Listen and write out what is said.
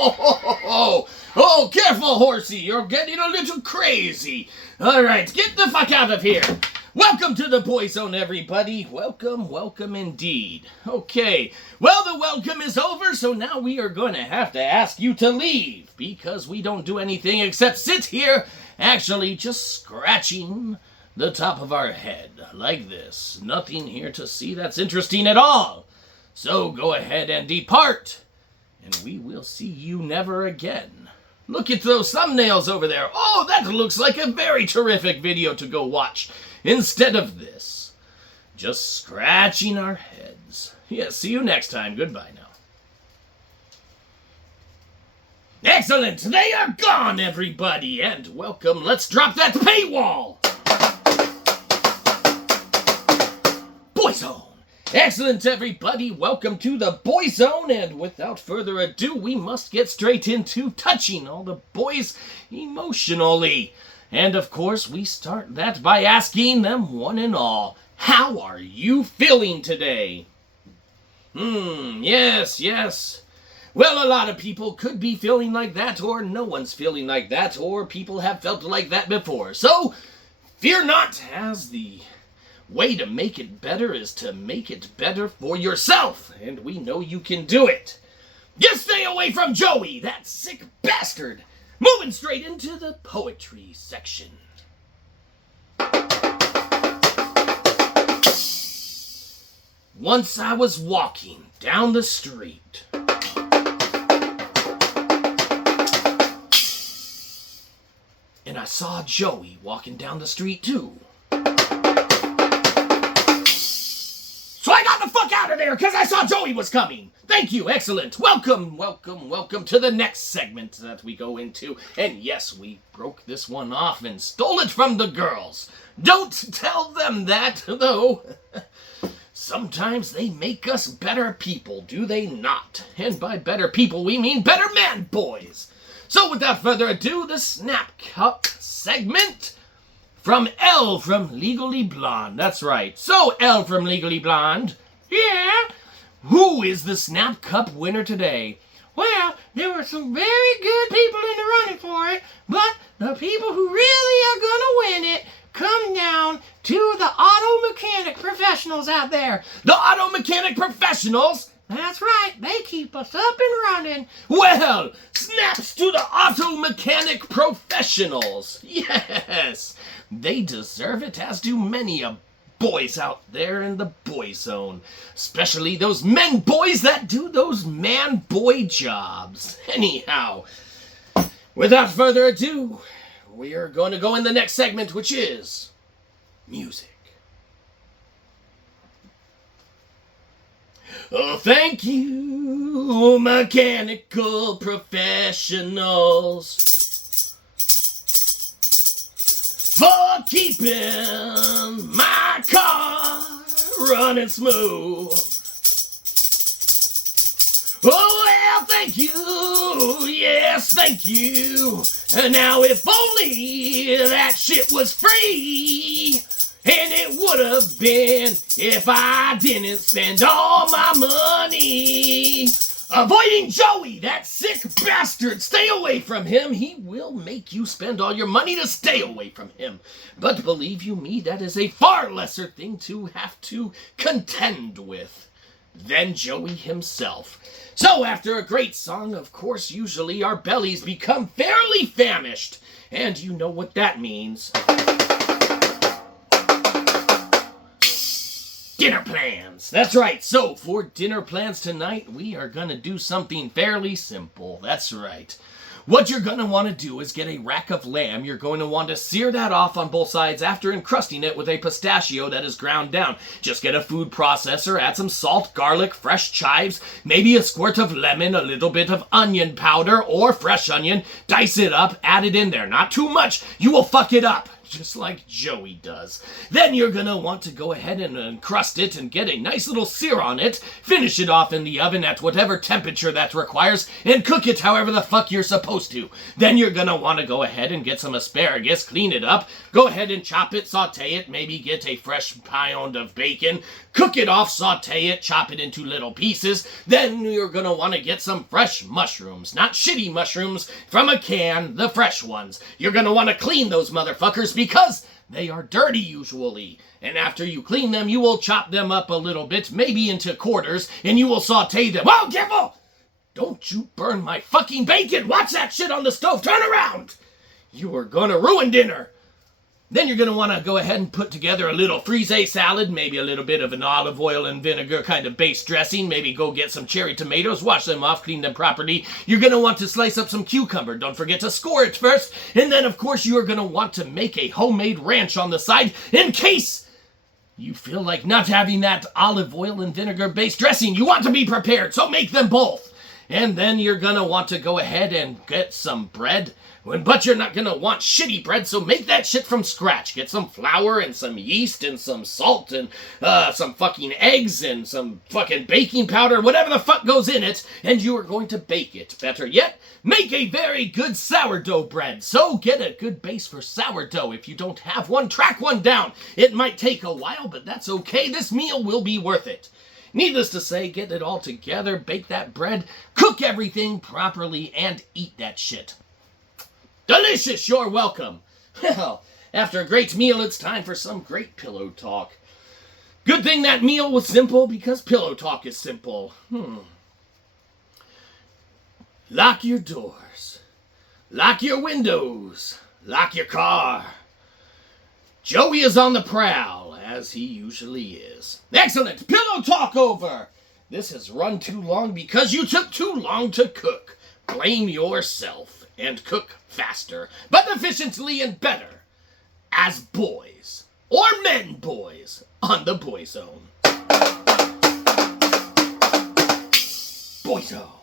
Oh, careful, horsey. You're getting a little crazy. All right, get the fuck out of here. Welcome to the Boy Zone, everybody. Welcome indeed. Okay, well, the welcome is over, so now we are going to have to ask you to leave, because we don't do anything except sit here, actually just scratching the top of our head, like this. Nothing here to see that's interesting at all. So go ahead and depart, and we will see you never again. Look at those thumbnails over there. Oh, that looks like a very terrific video to go watch. Instead of this, just scratching our heads. Yeah, see you next time. Goodbye now. Excellent! They are gone, everybody! And welcome. Let's drop that paywall! Boy Zone! Excellent, everybody. Welcome to the Boy Zone, and without further ado, we must get straight into touching all the boys emotionally. And of course, we start that by asking them one and all, how are you feeling today? Yes. Well, a lot of people could be feeling like that, or no one's feeling like that, or people have felt like that before. So, fear not, as the way to make it better is to make it better for yourself, and we know you can do it. Just stay away from Joey, that sick bastard. Moving straight into the poetry section. Once I was walking down the street. And I saw Joey walking down the street too. So I got the fuck out of there because I saw Joey was coming. Thank you, excellent. Welcome to the next segment that we go into. And yes, we broke this one off and stole it from the girls. Don't tell them that, though. Sometimes they make us better people, do they not? And by better people, we mean better man boys. So without further ado, the Snap Cup segment from Elle from Legally Blonde. That's right. So, Elle from Legally Blonde. Yeah? Who is the Snap Cup winner today? Well, there were some very good people in the running for it, but the people who really are going to win it come down to the auto mechanic professionals out there. The auto mechanic professionals? That's right. They keep us up and running. Well, snaps to the auto mechanic professionals. Yes, they deserve it, as do many a boys out there in the boy zone. Especially those men boys that do those man-boy jobs. Anyhow, without further ado, we are going to go in the next segment, which is music. Oh, thank you, mechanical professionals, for keeping my car running smooth. Oh, well, thank you, yes, thank you. And now if only that shit was free, and it would have been if I didn't spend all my money avoiding Joey, that sick bastard. Stay away from him. He will make you spend all your money to stay away from him. But believe you me, that is a far lesser thing to have to contend with than Joey himself. So after a great song, of course, usually our bellies become fairly famished. And you know what that means. Dinner plans. That's right. So for dinner plans tonight, we are going to do something fairly simple. That's right. What you're going to want to do is get a rack of lamb. You're going to want to sear that off on both sides after encrusting it with a pistachio that is ground down. Just get a food processor, add some salt, garlic, fresh chives, maybe a squirt of lemon, a little bit of onion powder or fresh onion. Dice it up, add it in there. Not too much. You will fuck it up. just like Joey does. Then you're gonna want to go ahead and encrust it and get a nice little sear on it, finish it off in the oven at whatever temperature that requires, and cook it however the fuck you're supposed to. Then you're gonna want to go ahead and get some asparagus, clean it up, go ahead and chop it, saute it, maybe get a fresh pound of bacon, cook it off, saute it, chop it into little pieces. Then you're gonna want to get some fresh mushrooms, not shitty mushrooms from a can, the fresh ones. You're gonna want to clean those motherfuckers because they are dirty usually. And after you clean them, you will chop them up a little bit, maybe into quarters, and you will saute them. Oh, careful! Don't you burn my fucking bacon! Watch that shit on the stove! Turn around! You are gonna ruin dinner! Then you're going to want to go ahead and put together a little frise salad, maybe a little bit of an olive oil and vinegar kind of base dressing, maybe go get some cherry tomatoes, wash them off, clean them properly. You're going to want to slice up some cucumber. Don't forget to score it first. And then, of course, you're going to want to make a homemade ranch on the side in case you feel like not having that olive oil and vinegar base dressing. You want to be prepared, so make them both. And then you're going to want to go ahead and get some bread. But you're not going to want shitty bread, so make that shit from scratch. Get some flour and some yeast and some salt and some fucking eggs and some fucking baking powder, whatever the fuck goes in it, and you are going to bake it. Better yet, make a very good sourdough bread. So get a good base for sourdough. If you don't have one, track one down. It might take a while, but that's okay. This meal will be worth it. Needless to say, get it all together, bake that bread, cook everything properly, and eat that shit. Delicious, you're welcome. Well, after a great meal, it's time for some great pillow talk. Good thing that meal was simple, because pillow talk is simple. Lock your doors. Lock your windows. Lock your car. Joey is on the prowl, as he usually is. Excellent! Pillow talk over! This has run too long because you took too long to cook. Blame yourself. And cook faster, but efficiently and better, as boys, or men boys, on the Boy Zone. Boy Zone.